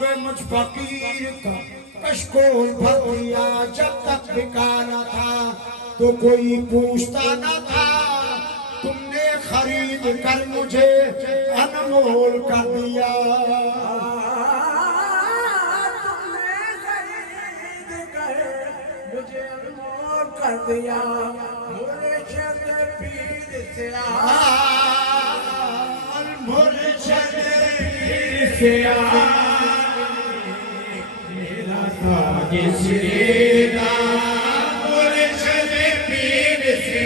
बे मुझ फकीर का कशकोल भर दिया। जब तक बिकाना था तो कोई पूछता न था, तुमने खरीद कर मुझे अनमोल कर दिया। तुमने खरीद कर मुझे अनमोल कर दिया। मुर्शिद पीर से मुर्शिद पीर से मेरा ताज सिरेदा। मुर्शिद पीर से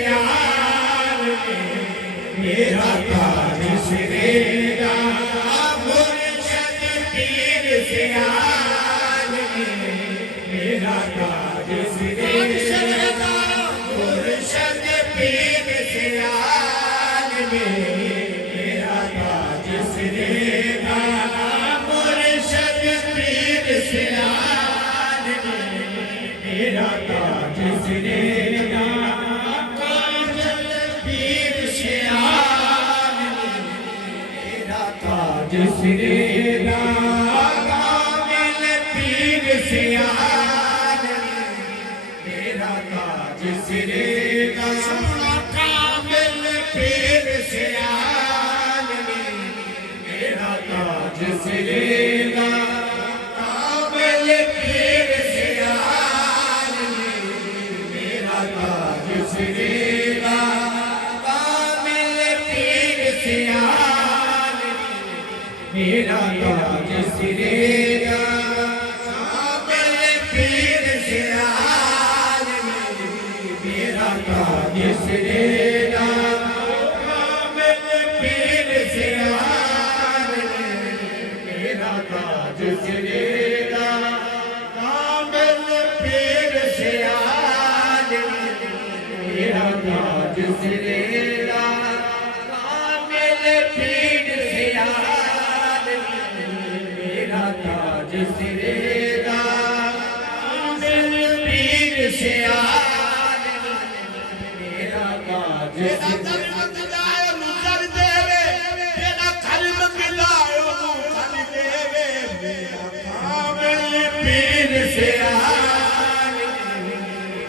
मेरा ताज सिरेदा। मुर्शिद पीर से मेरा ताज सिरेदा। मुर्शिद पीर से मेरा ताज सिरेदा। मुर्शिद पीर से मेरा ताज सिरेदा। काजल पीर से मेरा ताज सिरेदा। कामिल पीर से मेरा ताज सिरेदा। सुना कामिल पीर से मेरा ताज सिरेदा। कामिल पीर से मेरा ताज सिरेदा। कामिल पीर से मेरा ताज सिरेदा। कामिल पीर से मेरा ताज सिरेदा। कामिल पीर से मेरा ताज सिरेदा। कामिल पीर से मेरा ताज सिरेदा। कामिल पीर से मेरा ताज सिरेदा। कामिल पीर से मेरा ताज पीर से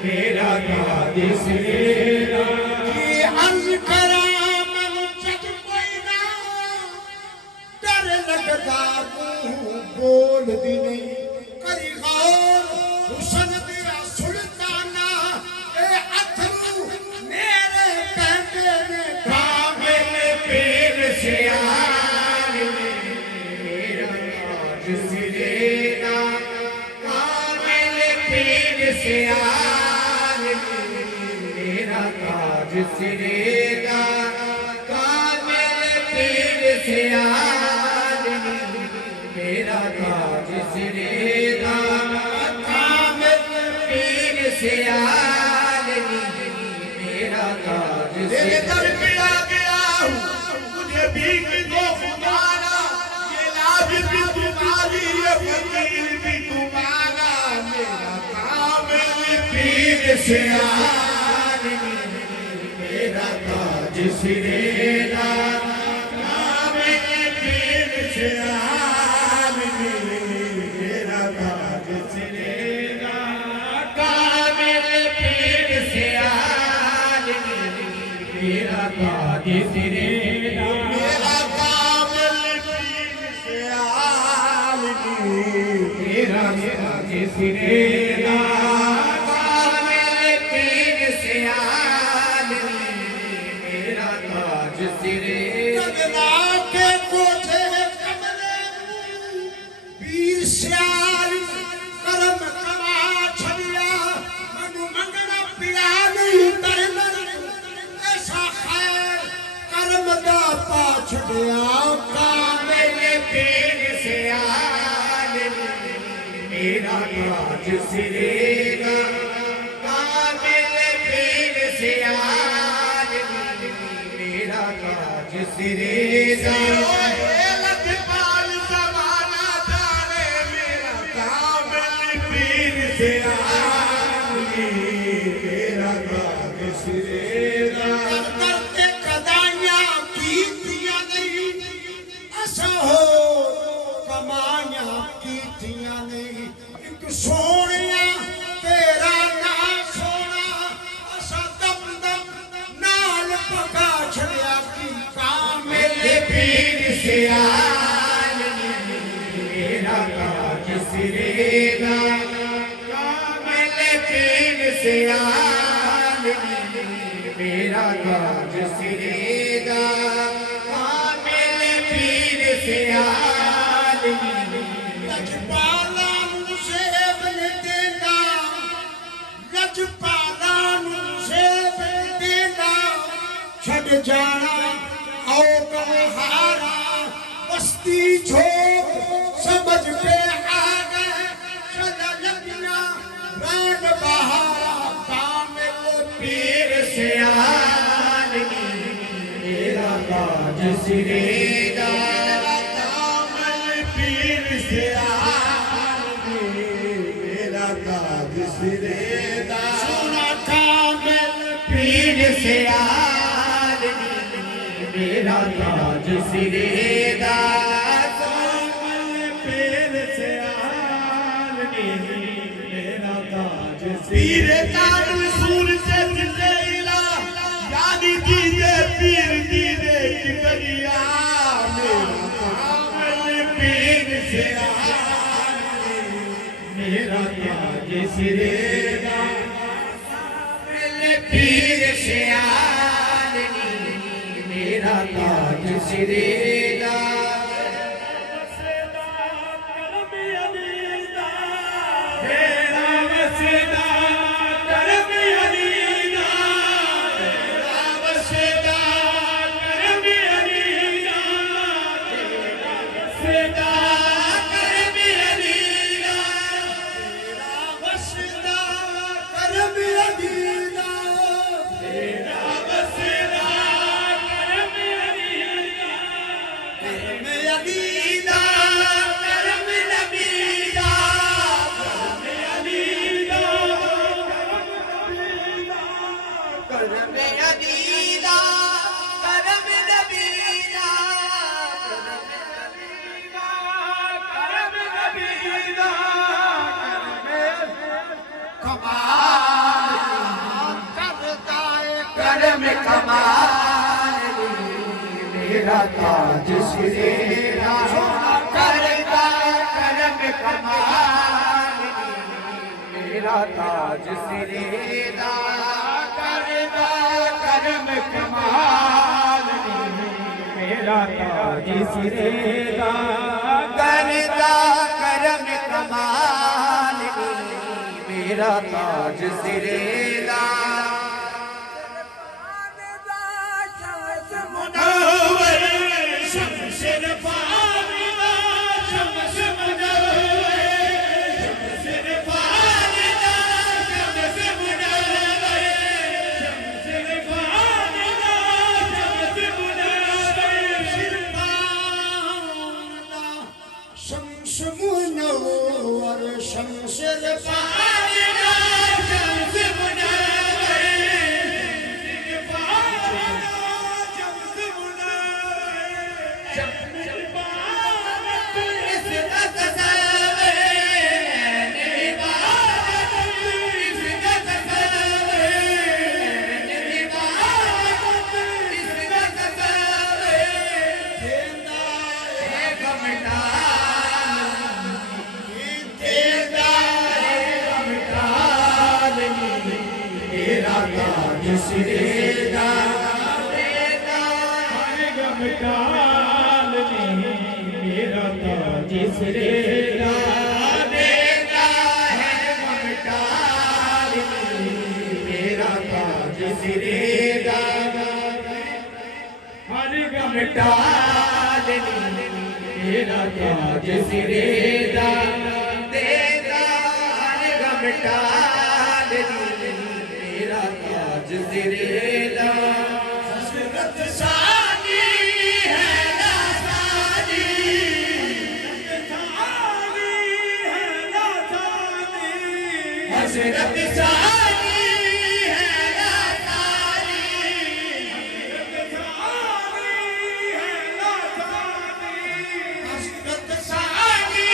मेरा ताज सिरेदा। कि अर्ज करा मन जग कोई ना, डर लगता मुंह बोल दी नहीं। करी गौर हुस्न तेरा सुल्ताना, ए अथरू मेरे कहते ने। कामिल पीर से मेरा ताज सिरेदा। कामिल पीर से मेरा ताज सिरेदा। कामिल पीर से मेरा ताज सिरेदा। कामिल पीर से मेरा ताज सिरेदा। मुझे भीख दो खुदारा, ये लाज भी तुम्हारी, ये फकीर भी तुम्हारा। मेरा कामिल पीर से मेरा ताज सिरेदा। कामिल पीर से मेरा ताज सिरेदा। कामिल पीर से मेरा ताज सिरेदा। मेरा कामिल पीर से मेरा ताज सिरेदा। कामिल पीर से मेरा ताज सिरेदा। गगना के कोठे कमरे पीर श्याल करम कमा छड़िया। मनु मंगना पिया नहीं करना, ऐसा खैर करम दा पा छड़िया। कामिल पीर से मेरा ताज सिरेदा। कामिल पीर से मेरा ताज सिरेदा। लखपाल ज़माना जाने, मेरा कामिल पीर से मेरा ताज सिरेदा। करते कदाइयाँ की दिया नहीं, ऐसा हो कमाया कीतियां ने एक सोनिया तेरा ना सोना असा दम दम नाल पका छड़िया की कामिल पीर से मेरा काज सिरेगा कामिल पीर से मेरा काज सिरेगा कामिल पीर से लजपाला मुझे बन देना लजपाला मुझे बन देना छड़ जाना आओ कहारा बस्ती छोड़ समझ पे आ गए चला लगना रान बहारा कामिल पीर से मेरा काज सिरेगा कामिल पीर से मेरा काज सिरेगा सुना कामिल पीर से मेरा काज सिरेगा कामिल पीर से मेरा काज पीर कान सूर से जिलेला यानी दीदे पीर दीदे किबरिया मेरा कामिल पीर से मेरा काज सिरेगा कामिल पीर से मेरा काज सिरेगा मेरा काज सिरेगा करता करम कमाल मेरा काज सिरेगा करता करम कमाल मेरा काज सिरेगा करता करम कमाल मेरा काज सिरेगा सिरेगा मेरा काज सिरेगा देता है गमटाल मेरा काज सिरेगा हर गमटाल मेरा काज सिरेगा देता हर गमटाल मेरा काज सिरेगा हसरत सानी है ना सानी हसरत सानी है ना सानी हसरत सानी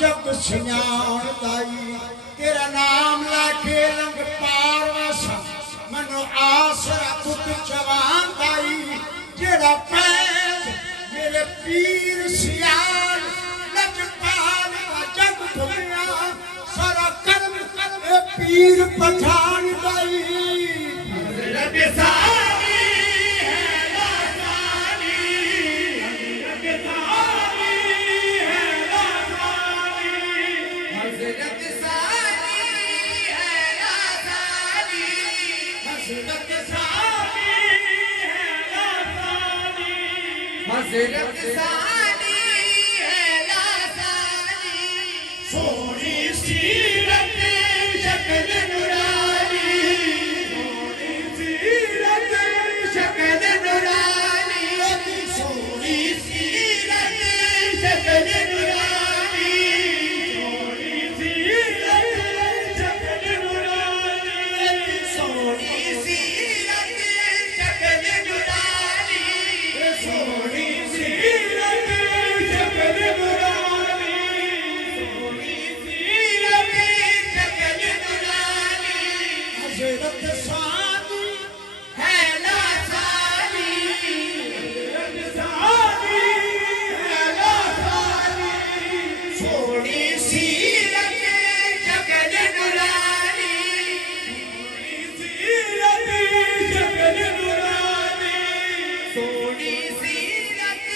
जग सियाण दाई तेरा नाम लाके लंग पार वसा मनो आसरा तुत जवान दाई जेड़ा पैस मेरे पीर सियाण लजपाल का जग दुनिया सारा कर्म ए पीर पठान दाई हजरत सानी है लासानी हजरत सानी है लासानी हजरत सानी है लासानी हजरत सानी है लासानी हजरत सानी है लासानी सोनी सीरत शक्ल नुरानी सोनी सीरत शक्ल नुरानी सोनी सीरत शक्ल नुरानी सोनी सीरत शक्ल नुरानी सोनी सीरत शक्ल नुरानी सोनी सीरत शक्ल नुरानी सोनी सीरत शक्ल नुरानी हजरत सानी है लासानी हजरत सानी है लासानी सोनी सीरत शक्ल नुरानी सोनी सीरत शक्ल नुरानी सोनी सीरत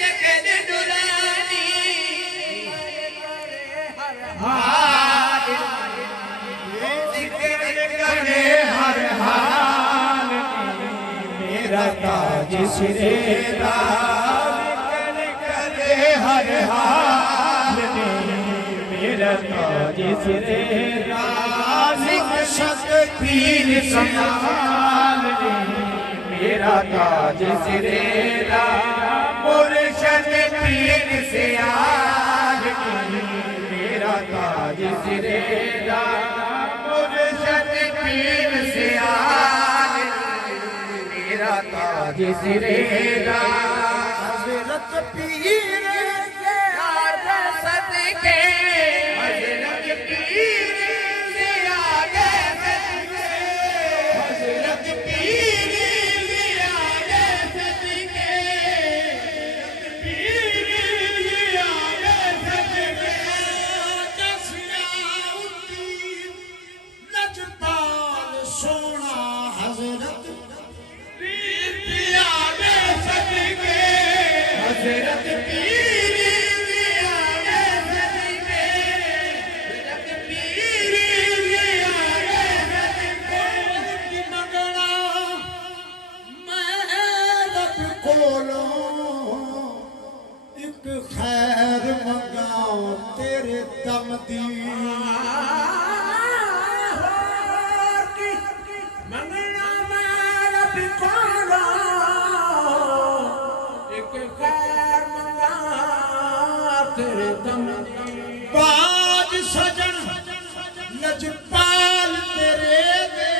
शक्ल नुरानी जिक्र करे हर हाल मेरा ताज सिरे दा जिक्र करे हर हाल मेरा ताज सिरे दा मुर्शद पीर संभाल मेरा ताज सिरे दा मुर्शद पीर से आज मेरा ताज सिरे दा मुर्शद पीर से आज मेरा ताज सिरे दा हजरत पीर से आगे सदके हजरत पीर से आगे सदके हजरत पीर से आगे सदके हजरत पीर से आगे सदके जसराउद्दीन लजपाल सोना हजरत पीर से आगे सदके हजरत पीर से आगे सदके हजरत पीर से आगे सदके की मंगना मैं रब कोलों एक खैर मंगाओ तेरे दम दी मंगना मेरा पिकोड़ा एक खैर मंगा तेरे दम बाज सजन लजपाल तेरे दे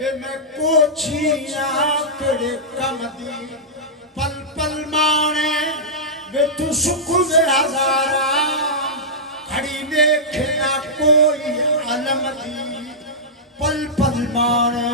वे मैं कोछियां तेरे कम दी पल पल माने वे तू सुख वे हजारा खड़ी देखना कोई अलम दी पल पल माने